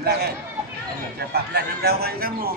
Bakit? Napaklas ang daw eh. kanina mo.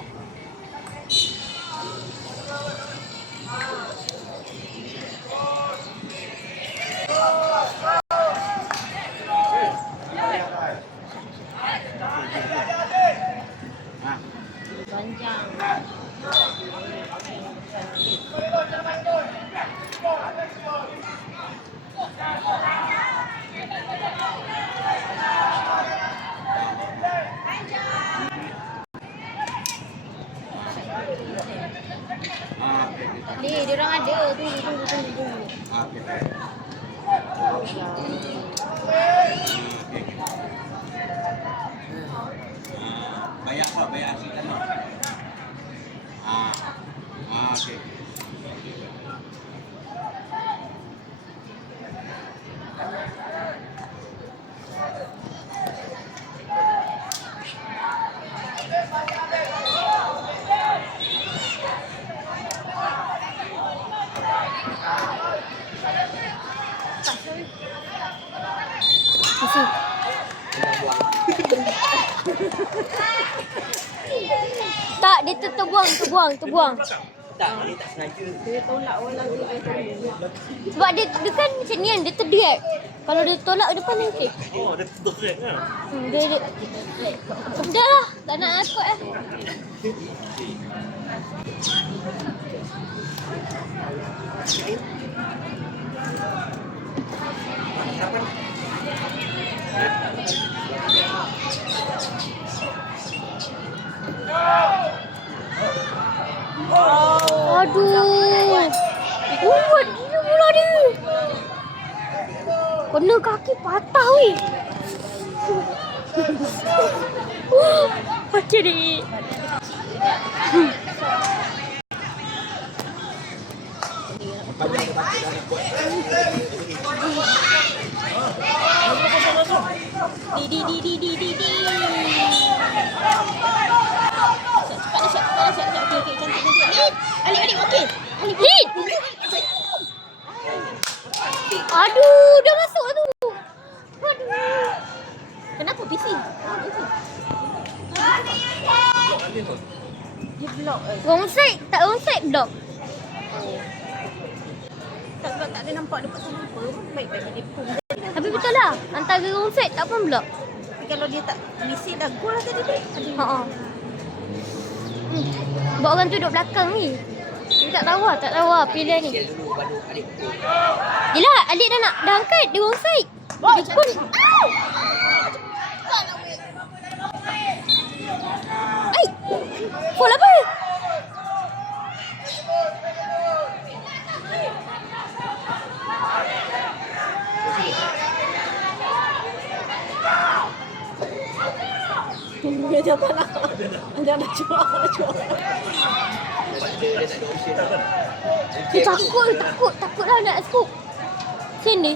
是啊。Terbuang, terbuang, terbuang. Tak, dia tak sengaja. Dia tolak orang lagi dia tolak. Sebab dia, dia kan macam ni kan, dia terdiat. Kalau dia tolak ke depan ni okey. Oh, dia tutup kan? Hmm, dia, dia, Dah lah, tak nak akut lah. Aduh. Kena kaki patah weh. Oh, okay, ni. Di di di di di. Di di. Cepatlah, cepatlah, cepatlah, cepatlah, cepatlah, cepatlah, cepatlah, cepatlah, cepatlah, cepatlah, cepatlah, side block. Tak sebab tak ada nampak dia pasal apa. Baik-baik dia pun. Tapi betul lah, antara wrong side tak pun block. Tapi kalau dia tak misi dah gol lah tadi dia. Aduh. Ha ah. Hmm. Buat orang tu duduk belakang ni. Dia tak tahu lah, tak tahu lah pilihan ni. Tu. Yelah, adik dah nak dah angkat, dia wrong side. Dia pun. Cuak, takut, takut, takut lah nak scoop. Sini.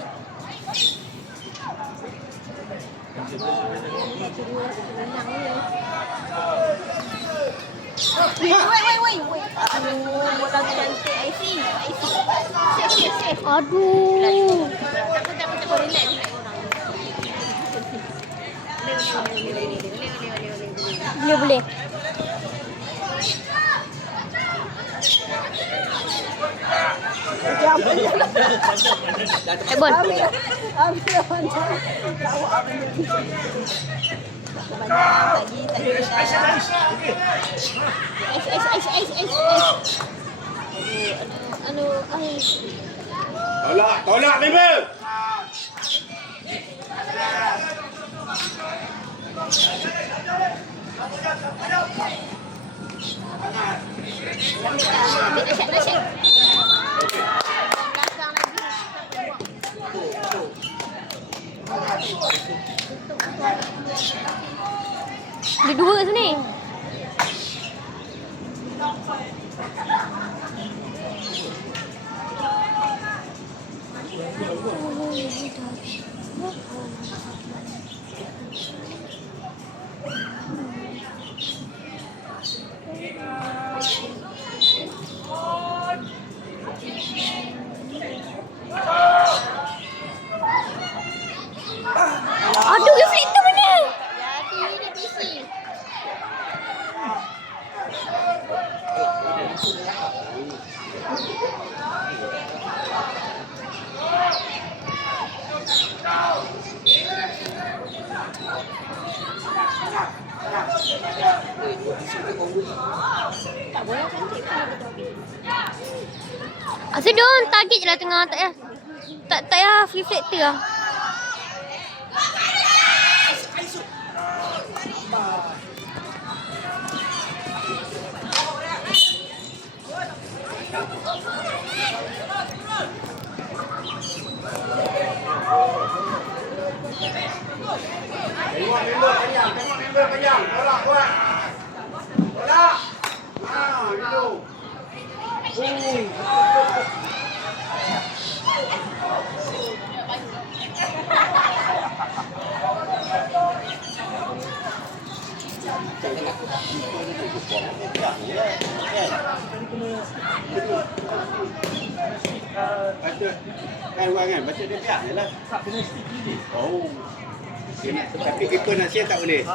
Wait, wait, wait, wait. Aduh, bola tu cantik. IC, IC. Aduh. Takut, takut, takut. Relax, relax. Boleh, boleh, boleh. Boleh, boleh. Ebon. Ano, ano, Tola, tola, Bibel! Ada dua sini. Oh. Asyik dia orang target je lah tengah tak payah. Tak tak payah reflector lah. Baca kan kan dia biar je lah. Tak kena Oh. Dia nak, tapi keeper nak share tak boleh.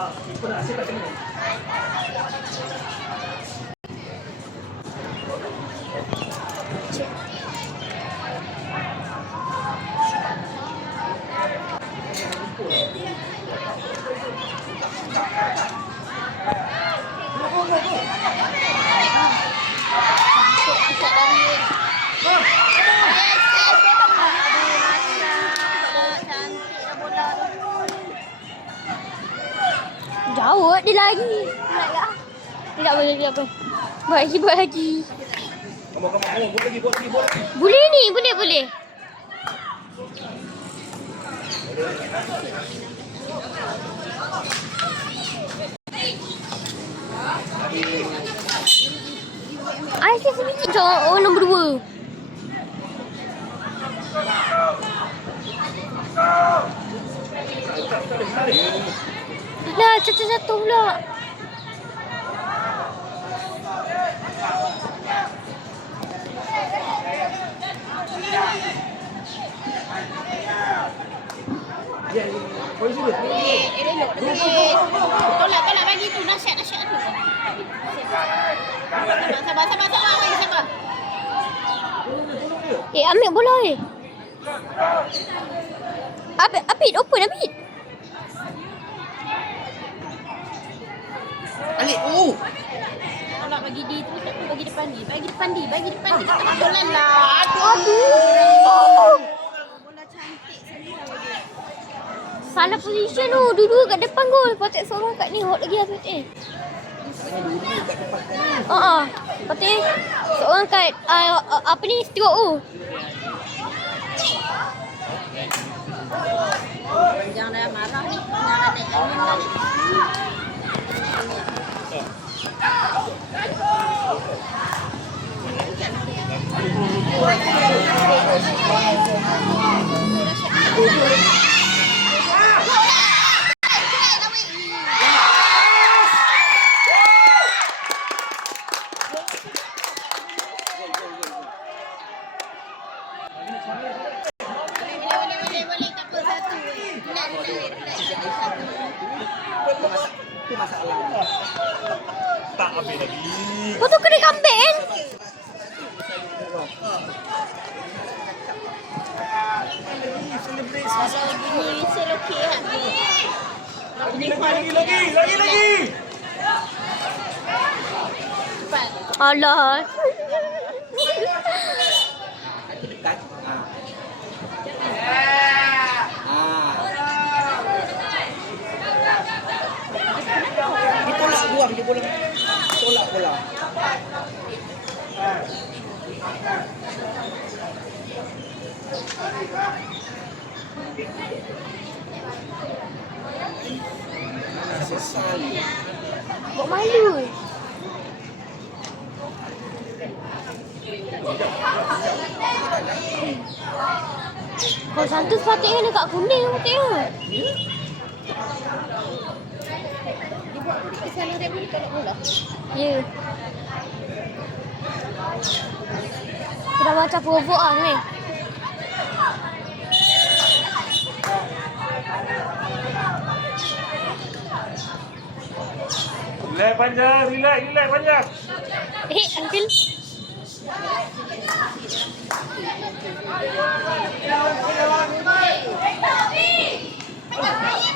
Dia lagi. Tidak boleh dia apa. Buat lagi, buat lagi. Kamu kamu kamu buat lagi buat lagi buat. lagi. Boleh ni, boleh, boleh. Aisyah sebiji macam orang nombor dua. Lah, cacat satu pula. Eh, elok sikit. Tolak, tolak bagi ambil bola eh. Abid, Abid, open Abid. Alik. Oh. Tolak bagi di tu. Tak bagi depan di. Bagi depan di. Bagi depan. Kita tak tolak lah. Aduh. Bola cantik lah. Salah position tu. Dua-dua kat depan gol. Patut seorang kat ni hot lagi lah eh. Ha ah. Patut seorang kat uh, uh, apa ni stroke tu. Jangan dah marah ni. Jangan ada angin dah ni. Boleh, boleh, boleh, boleh. Tak apa, satu. Relax, relax, relax. Satu. Itu masalah. Kau tu kena comeback kan? Kalau gini, whistle okey lah. Lagi, lagi, Lagi lagi. Cepat. Alah. Kaki dekat. Ha. Dia tolak buang dia bola. Tolak bola. Buat malu. Kau santu sepatutnya kena kat kuning sepatutnya. Kesalahan dia boleh tolak bola. Ya. Sudah macam provok lah ni. Relax, Banjar. Relax, relax, Banjar. Hey, uncle. Hey,